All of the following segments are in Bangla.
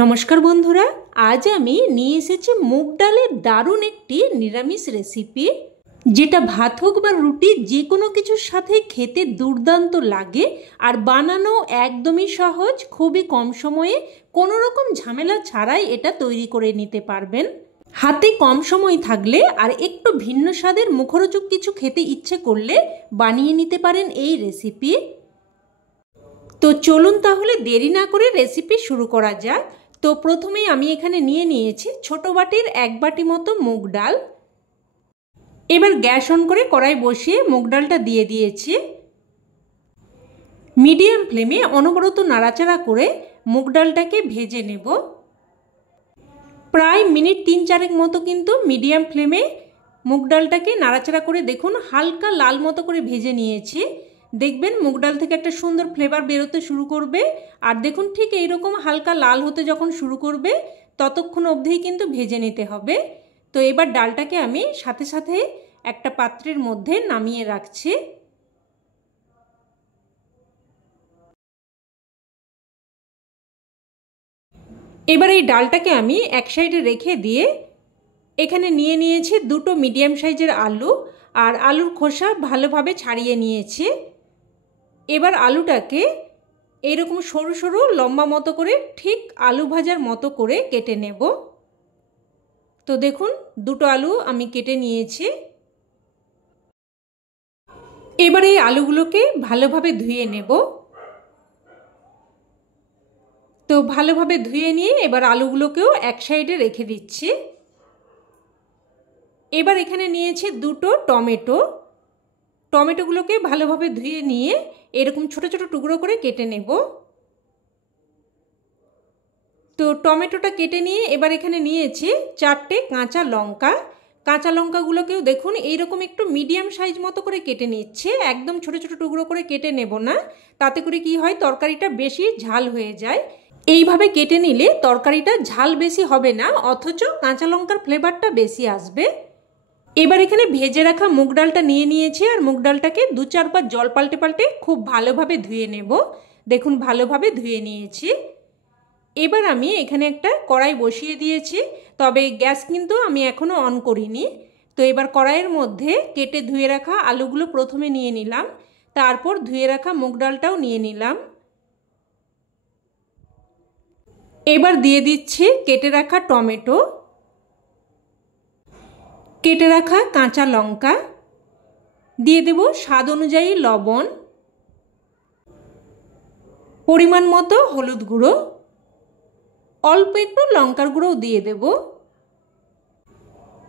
নমস্কার বন্ধুরা, আজ আমি নিয়ে এসেছি মুগ ডালের দারুণ একটি নিরামিষ রেসিপি, যেটা ভাত হোক বা রুটি যে কোনো কিছুর সাথে খেতে দুর্দান্ত লাগে। আর বানানো একদমই সহজ, খুবই কম সময়ে কোনো রকম ঝামেলা ছাড়াই এটা তৈরি করে নিতে পারবেন। হাতে কম সময় থাকলে আর একটু ভিন্ন স্বাদের মুখরোচক কিছু খেতে ইচ্ছে করলে বানিয়ে নিতে পারেন এই রেসিপি। তো চলুন তাহলে দেরি না করে রেসিপি শুরু করা যাক। তো প্রথমেই আমি এখানে নিয়ে নিয়েছি ছোট বাটির 1 বাটি মতো মুগ ডাল। এবার গ্যাস অন করে কড়াই বসিয়ে মুগ ডালটা দিয়ে দিয়েছি। মিডিয়াম ফ্লেমে অনবরত নাড়াচাড়া করে মুগ ডালটাকে ভেজে নেব। প্রায় মিনিট 3-4 মতো কিন্তু মিডিয়াম ফ্লেমে মুগ ডালটাকে নাড়াচাড়া করে দেখুন হালকা লাল মতো করে ভেজে নিয়েছি। দেখবেন মুগ ডাল থেকে একটা সুন্দর ফ্লেভার বেরোতে শুরু করবে। আর দেখুন ঠিক এইরকম হালকা লাল হতে যখন শুরু করবে ততক্ষণ অবধিই কিন্তু ভেজে নিতে হবে। তো এবার ডালটাকে আমি সাথে সাথে একটা পাত্রের মধ্যে নামিয়ে রাখছি। এবার এই ডালটাকে আমি এক সাইডে রেখে দিয়ে এখানে নিয়ে নিয়েছি 2টো মিডিয়াম সাইজের আলু, আর আলুর খোসা ভালোভাবে ছাড়িয়ে নিয়েছি। এবার আলুটাকে এইরকম সরু সরু লম্বা মতো করে ঠিক আলু ভাজার মতো করে কেটে নেব। তো দেখুন 2টো আলু আমি কেটে নিয়েছি। এবার এই আলুগুলোকে ভালোভাবে ধুয়ে নেব। তো ভালোভাবে ধুয়ে নিয়ে এবার আলুগুলোকেও এক সাইডে রেখে দিচ্ছি। এবার এখানে নিয়েছি 2টো টমেটো। টমেটোগুলোকে ভালোভাবে ধুয়ে নিয়ে এরকম ছোট ছোট টুকরো করে কেটে নেব। তো টমেটোটা কেটে নিয়ে এবার এখানে নিয়েছি 4টে কাঁচা লঙ্কা। কাঁচা লঙ্কাগুলোকেও দেখুন এইরকম একটু মিডিয়াম সাইজ মতো করে কেটে নিচ্ছে, একদম ছোট ছোট টুকরো করে কেটে নেব না, তাতে করে কি হয় তরকারিটা বেশি ঝাল হয়ে যায়। এইভাবে কেটে নিলে তরকারিটা ঝাল বেশি হবে না, অথচ কাঁচা লঙ্কার ফ্লেভারটা বেশি আসবে। এবার এখানে ভেজে রাখা মুগ ডালটা নিয়ে নিয়েছি, আর মুগ ডালটাকে 2-4 বার জল পাল্টে পাল্টে খুব ভালোভাবে ধুয়ে নেব। দেখুন ভালোভাবে ধুয়ে নিয়েছি। এবার আমি এখানে একটা কড়াই বসিয়ে দিয়েছি, তবে গ্যাস কিন্তু আমি এখনও অন করিনি। তো এবার কড়াইয়ের মধ্যে কেটে ধুয়ে রাখা আলুগুলো প্রথমে নিয়ে নিলাম, তারপর ধুয়ে রাখা মুগ ডালটাও নিয়ে নিলাম। এবার দিয়ে দিচ্ছি কেটে রাখা টমেটো, কেটে রাখা কাঁচা লঙ্কা, দিয়ে দেব স্বাদ অনুযায়ী লবণ, পরিমাণ মতো হলুদ গুঁড়ো, অল্প একটু লঙ্কার গুঁড়োও দিয়ে দেব,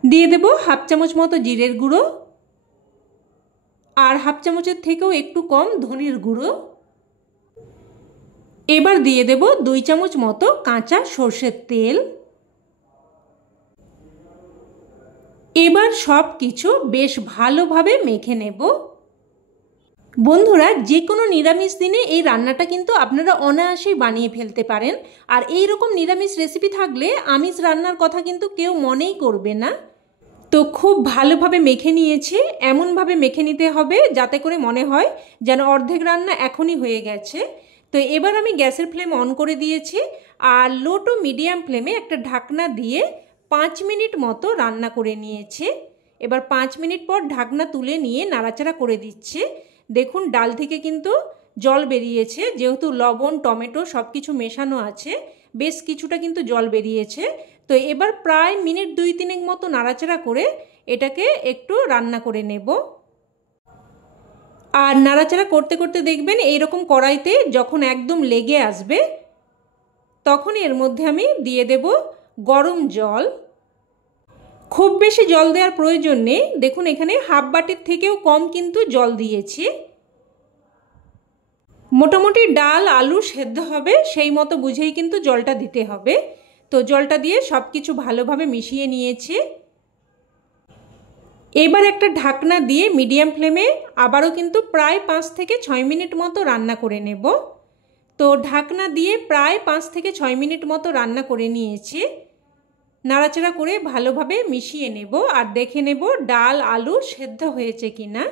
দিয়ে দেব 1/2 চামচ মতো জিরের গুঁড়ো, আর 1/2 চামচের থেকেও একটু কম ধনের গুঁড়ো। এবার দিয়ে দেব 2 চামচ মতো কাঁচা সর্ষের তেল। এবার সব কিছু বেশ ভালোভাবে মেখে নেব। বন্ধুরা, যে কোনো নিরামিষ দিনে এই রান্নাটা কিন্তু আপনারা অনায়াসেই বানিয়ে ফেলতে পারেন। আর এই রকম নিরামিষ রেসিপি থাকলে আমিষ রান্নার কথা কিন্তু কেউ মনেই করবে না। তো খুব ভালোভাবে মেখে নিয়েছি, এমনভাবে মেখে নিতে হবে যাতে করে মনে হয় যেন অর্ধেক রান্না এখনই হয়ে গেছে। তো এবার আমি গ্যাসের ফ্লেম অন করে দিয়েছি, আর লো টু মিডিয়াম ফ্লেমে একটা ঢাকনা দিয়ে 5 মিনিট মতো রান্না করে নিয়েছি। এবার 5 মিনিট পর ঢাকনা তুলে নিয়ে নাড়াচাড়া করে দিচ্ছে। দেখুন ডাল থেকে কিন্তু জল বেরিয়েছে, যেহেতু লবণ টমেটো সব কিছু মেশানো আছে, বেশ কিছুটা কিন্তু জল বেরিয়েছে। তো এবার প্রায় মিনিট 2-3 মতো নাড়াচাড়া করে এটাকে একটু রান্না করে নেব। আর নাড়াচাড়া করতে করতে দেখবেন এইরকম কড়াইতে যখন একদম লেগে আসবে তখন এর মধ্যে আমি দিয়ে দেব গরম জল। খুব বেশি জল দেওয়ার প্রয়োজন নেই, দেখুন এখানে 1/2 বাটির থেকেও কম কিন্তু জল দিয়েছি। মোটামুটি ডাল আলু সেদ্ধ হবে সেই মতো বুঝেই কিন্তু জলটা দিতে হবে। তো জলটা দিয়ে সব কিছু ভালোভাবে মিশিয়ে নিয়েছি। এবার একটা ঢাকনা দিয়ে মিডিয়াম ফ্লেমে আবারও কিন্তু প্রায় 5 থেকে 6 মিনিট মতো রান্না করে নেব। তো ঢাকনা দিয়ে প্রায় 5 থেকে 6 মিনিট মতো রান্না করে নিয়েছি। নাড়াচাড়া করে ভালোভাবে মিশিয়ে নেব আর দেখে নেব ডাল আলু সেদ্ধ হয়েছে কিনা।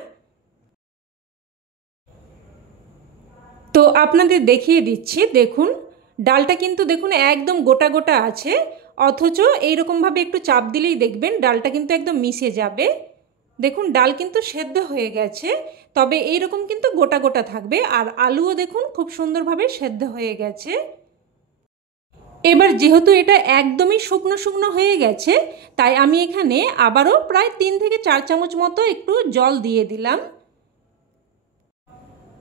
তো আপনাদের দেখিয়ে দিচ্ছি, দেখুন ডালটা কিন্তু দেখুন একদম গোটা গোটা আছে, অথচ এইরকমভাবে একটু চাপ দিলেই দেখবেন ডালটা কিন্তু একদম মিশে যাবে। দেখুন ডাল কিন্তু সেদ্ধ হয়ে গেছে, তবে এইরকম কিন্তু গোটা গোটা থাকবে। আর আলুও দেখুন খুব সুন্দরভাবে সেদ্ধ হয়ে গেছে। এবার যেহেতু এটা একদমই শুকনো শুকনো হয়ে গেছে, তাই আমি এখানে আবারও প্রায় 3 থেকে 4 চামচ মতো একটু জল দিয়ে দিলাম।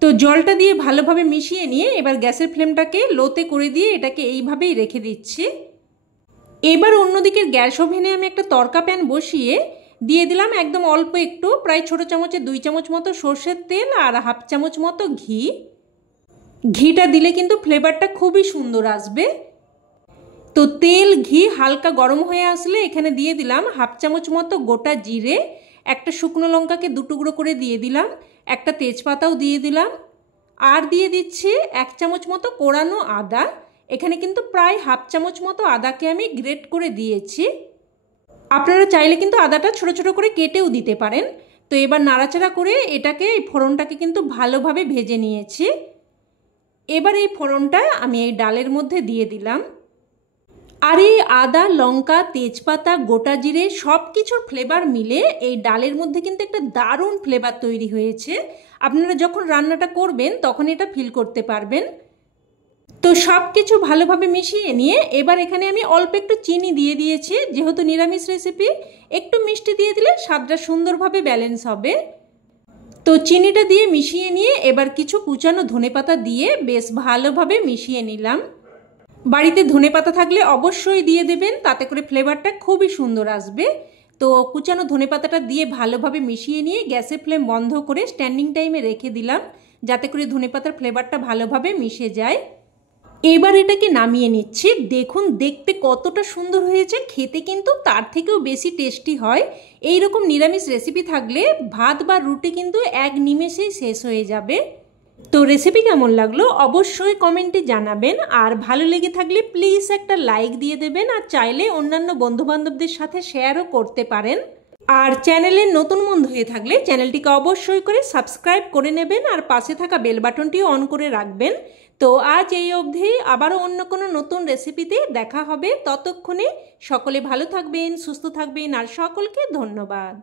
তো জলটা দিয়ে ভালোভাবে মিশিয়ে নিয়ে এবার গ্যাসের ফ্লেমটাকে লোতে করে দিয়ে এটাকে এইভাবেই রেখে দিচ্ছি। এবার অন্যদিকের গ্যাস ওভেনে আমি একটা তড়কা প্যান বসিয়ে দিয়ে দিলাম একদম অল্প একটু, প্রায় ছোটো চামচে 2 চামচ মতো সর্ষের তেল আর হাফ চামচ মতো ঘি। ঘিটা দিলে কিন্তু ফ্লেভারটা খুবই সুন্দর আসবে। তো তেল ঘি হালকা গরম হয়ে আসলে এখানে দিয়ে দিলাম হাফ চামচ মতো গোটা জিরে, একটা শুকনো লঙ্কাকে 2 টুকরো করে দিয়ে দিলাম, একটা তেজপাতাও দিয়ে দিলাম, আর দিয়ে দিচ্ছি 1 চামচ মতো কোড়ানো আদা। এখানে কিন্তু প্রায় হাফ চামচ মতো আদাকে আমি গ্রেট করে দিয়েছি। আপনারা চাইলে কিন্তু আদাটা ছোট ছোট করে কেটেও দিতে পারেন। তো এবার নাড়াচাড়া করে এটাকে, এই ফোড়নটাকে কিন্তু ভালোভাবে ভেজে নিয়েছি। এবার এই ফোড়নটা আমি এই ডালের মধ্যে দিয়ে দিলাম। আর এই আদা, লঙ্কা, তেজপাতা, গোটা জিরে সব কিছুর ফ্লেভার মিলে এই ডালের মধ্যে কিন্তু একটা দারুণ ফ্লেভার তৈরি হয়েছে। আপনারা যখন রান্নাটা করবেন তখন এটা ফিল করতে পারবেন। তো সব কিছু ভালোভাবে মিশিয়ে নিয়ে এবার এখানে আমি অল্প একটু চিনি দিয়ে দিয়েছি, যেহেতু নিরামিষ রেসিপি একটু মিষ্টি দিয়ে দিলে স্বাদটা সুন্দরভাবে ব্যালেন্স হবে। তো চিনিটা দিয়ে মিশিয়ে নিয়ে এবার কিছু কুচানো ধনেপাতা দিয়ে বেশ ভালোভাবে মিশিয়ে নিলাম। বাড়িতে ধনেপাতা থাকলে অবশ্যই দিয়ে দেবেন, তাতে করে ফ্লেভারটা খুবই সুন্দর আসবে। তো কুচানো ধনেপাতাটা দিয়ে ভালোভাবে মিশিয়ে নিয়ে গ্যাসের ফ্লেম বন্ধ করে স্ট্যান্ডিং টাইমে রেখে দিলাম, যাতে করে ধনেপাতার ফ্লেভারটা ভালোভাবে মিশে যায়। এবার এটাকে নামিয়ে নিচ্ছি। দেখুন দেখতে কতটা সুন্দর হয়েছে, খেতে কিন্তু তার থেকেও বেশি টেস্টি হয়। এই রকম নিরামিষ রেসিপি থাকলে ভাত বা রুটি কিন্তু এক নিমেষেই শেষ হয়ে যাবে। তো রেসিপি কেমন লাগলো অবশ্যই কমেন্টে জানাবেন, আর ভালো লেগে থাকলে প্লিজ একটা লাইক দিয়ে দেবেন, আর চাইলে অন্যান্য বন্ধুবান্ধবদের সাথে শেয়ারও করতে পারেন। আর চ্যানেলের নতুন বন্ধু হয়ে থাকলে চ্যানেলটিকে অবশ্যই করে সাবস্ক্রাইব করে নেবেন, আর পাশে থাকা বেল বাটনটিও অন করে রাখবেন। তো আজ এই অবধি, আবারও অন্য কোনো নতুন রেসিপিতে দেখা হবে। ততক্ষণে সকলে ভালো থাকবেন, সুস্থ থাকবেন, আর সকলকে ধন্যবাদ।